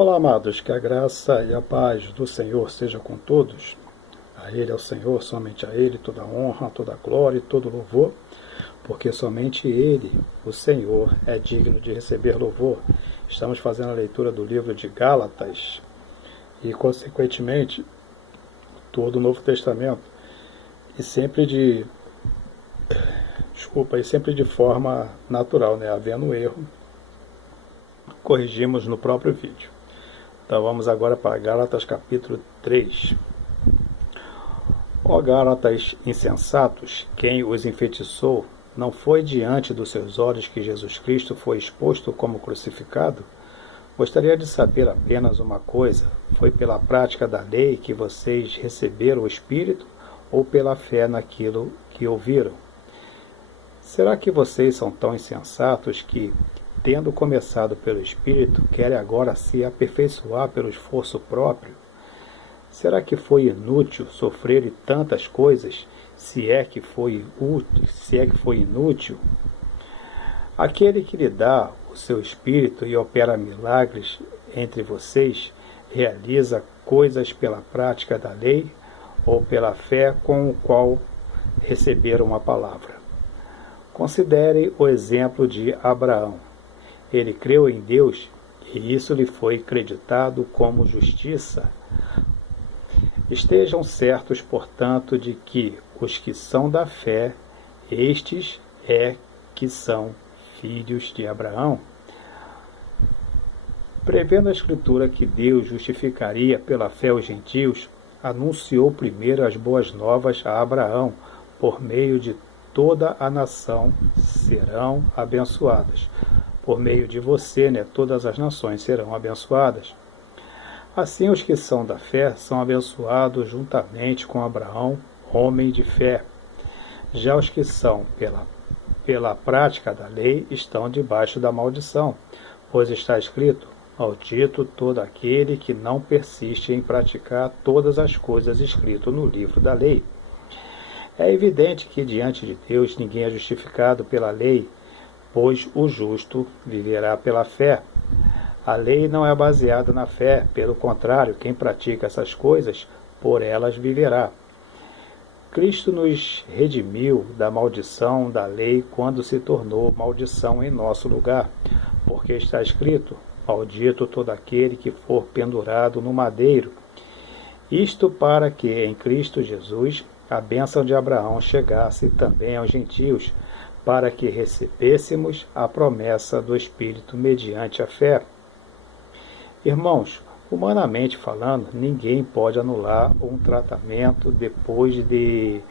Olá, amados, que a graça e a paz do Senhor seja com todos. A Ele é o Senhor, somente a Ele, toda a honra, toda a glória e todo louvor, porque somente Ele, o Senhor, é digno de receber louvor. Estamos fazendo a leitura do livro de Gálatas e, consequentemente, todo o Novo Testamento, e sempre de forma natural, havendo erro, corrigimos no próprio vídeo. Então vamos agora para Gálatas capítulo 3. Ó Gálatas insensatos, quem os enfeitiçou, não foi diante dos seus olhos que Jesus Cristo foi exposto como crucificado? Gostaria de saber apenas uma coisa: foi pela prática da lei que vocês receberam o Espírito ou pela fé naquilo que ouviram? Será que vocês são tão insensatos que, tendo começado pelo Espírito, querem agora se aperfeiçoar pelo esforço próprio? Será que foi inútil sofrer tantas coisas, se é que foi inútil? Aquele que lhe dá o seu Espírito e opera milagres entre vocês, realiza coisas pela prática da lei ou pela fé com o qual receberam a palavra? Considere o exemplo de Abraão. Ele creu em Deus e isso lhe foi creditado como justiça. Estejam certos, portanto, de que os que são da fé, estes é que são filhos de Abraão. Prevendo a Escritura que Deus justificaria pela fé os gentios, anunciou primeiro as boas novas a Abraão, por meio de toda a nação serão abençoadas. Por meio de você, todas as nações serão abençoadas. Assim, os que são da fé são abençoados juntamente com Abraão, homem de fé. Já os que são pela prática da lei estão debaixo da maldição, pois está escrito: maldito todo aquele que não persiste em praticar todas as coisas escritas no livro da lei. É evidente que diante de Deus ninguém é justificado pela lei, pois o justo viverá pela fé. A lei não é baseada na fé, pelo contrário, quem pratica essas coisas, por elas viverá. Cristo nos redimiu da maldição da lei quando se tornou maldição em nosso lugar, porque está escrito: maldito todo aquele que for pendurado no madeiro. Isto para que em Cristo Jesus a bênção de Abraão chegasse também aos gentios, para que recebêssemos a promessa do Espírito mediante a fé. Irmãos, humanamente falando, ninguém pode anular um tratamento depois de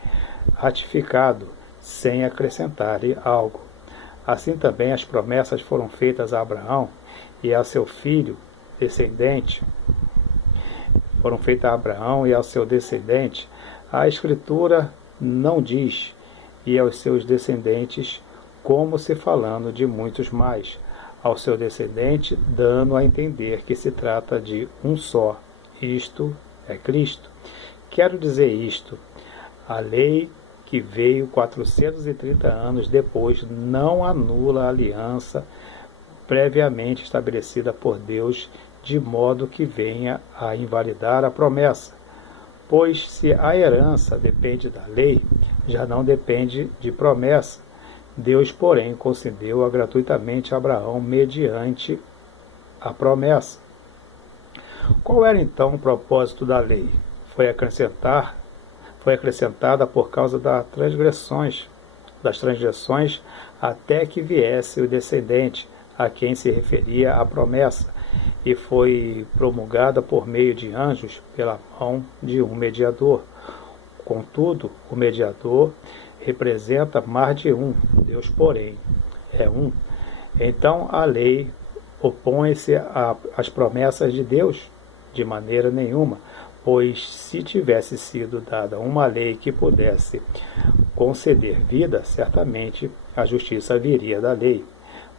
ratificado, sem acrescentar-lhe algo. Assim também as promessas foram feitas a Abraão e a seu filho descendente. A Escritura não diz e aos seus descendentes, como se falando de muitos mais, ao seu descendente, dando a entender que se trata de um só, isto é Cristo. Quero dizer isto: a lei que veio 430 anos depois não anula a aliança previamente estabelecida por Deus, de modo que venha a invalidar a promessa. Pois se a herança depende da lei, já não depende de promessa. Deus, porém, concedeu-a gratuitamente a Abraão mediante a promessa. Qual era então o propósito da lei? Foi acrescentada por causa das transgressões, até que viesse o descendente, a quem se referia a promessa, e foi promulgada por meio de anjos pela mão de um mediador. Contudo, o mediador representa mais de um, Deus, porém, é um. Então a lei opõe-se às promessas de Deus? De maneira nenhuma, pois se tivesse sido dada uma lei que pudesse conceder vida, certamente a justiça viria da lei.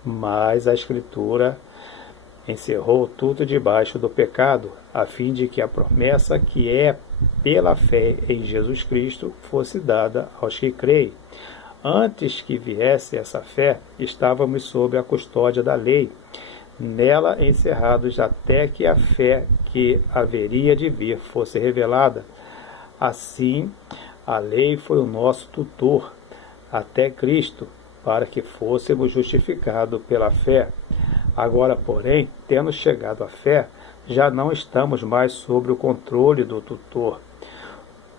Mas a Escritura encerrou tudo debaixo do pecado, a fim de que a promessa que é pela fé em Jesus Cristo fosse dada aos que creem. Antes que viesse essa fé, estávamos sob a custódia da lei, nela encerrados até que a fé que haveria de vir fosse revelada. Assim, a lei foi o nosso tutor até Cristo, para que fôssemos justificados pela fé. Agora, porém, tendo chegado à fé, já não estamos mais sob o controle do tutor.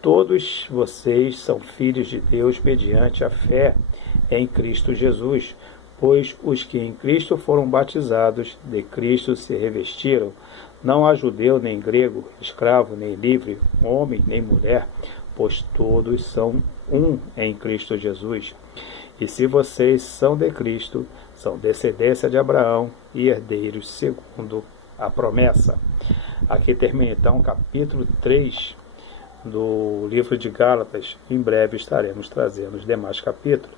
Todos vocês são filhos de Deus mediante a fé em Cristo Jesus, pois os que em Cristo foram batizados, de Cristo se revestiram. Não há judeu nem grego, escravo nem livre, homem nem mulher, pois todos são um em Cristo Jesus. E se vocês são de Cristo, são descendência de Abraão e herdeiros segundo a promessa. Aqui termina então o capítulo 3 do livro de Gálatas. Em breve estaremos trazendo os demais capítulos.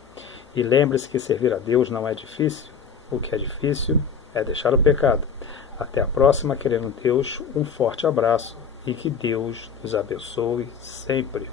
E lembre-se que servir a Deus não é difícil. O que é difícil é deixar o pecado. Até a próxima, querendo Deus, um forte abraço e que Deus nos abençoe sempre.